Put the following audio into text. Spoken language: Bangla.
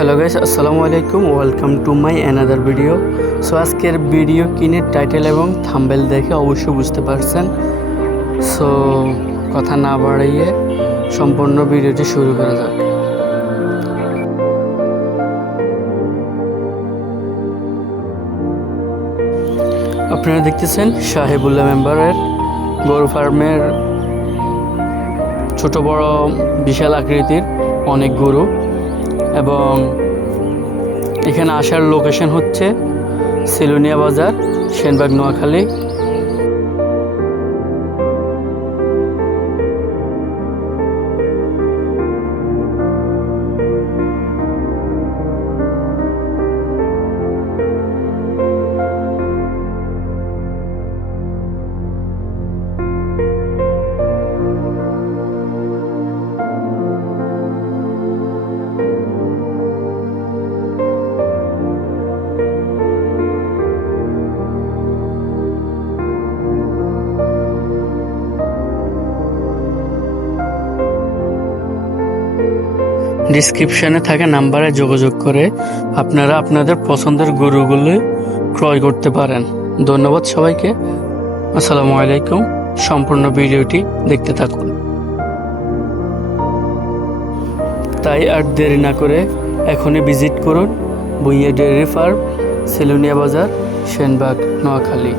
হ্যালো গাইস আসসালামু আলাইকুম welcome to my another video so আজকের ভিডিও কিনে টাইটেল এবং থাম্বেল দেখে অবশ্যই বুঝতে পারছেন। সো কথা না বাড়িয়ে সম্পূর্ণ ভিডিওটি শুরু করা যাক। আপনারা দেখতেছেন সাহেবুল্লাহ মেম্বারের গরু ফার্মের ছোট বড় বিশাল আকৃতির অনেক গরু। এবং এখানে আসার লোকেশন হচ্ছে সেলুনিয়া বাজার সেনবাগ নোয়াখালী। ডিসক্রিপশনে থাকা নাম্বারে যোগাযোগ করে আপনারা আপনাদের পছন্দের গরুগুলো ক্রয় করতে পারেন। ধন্যবাদ সবাইকে। আসসালামু আলাইকুম। সম্পূর্ণ ভিডিওটি দেখতে থাকুন। তাই আর দেরি না করে এখনই ভিজিট করুন বইয়া ডেয়ারি ফার্ম, সেলুনিয়া বাজার, সেনবাগ, নোয়াখালী।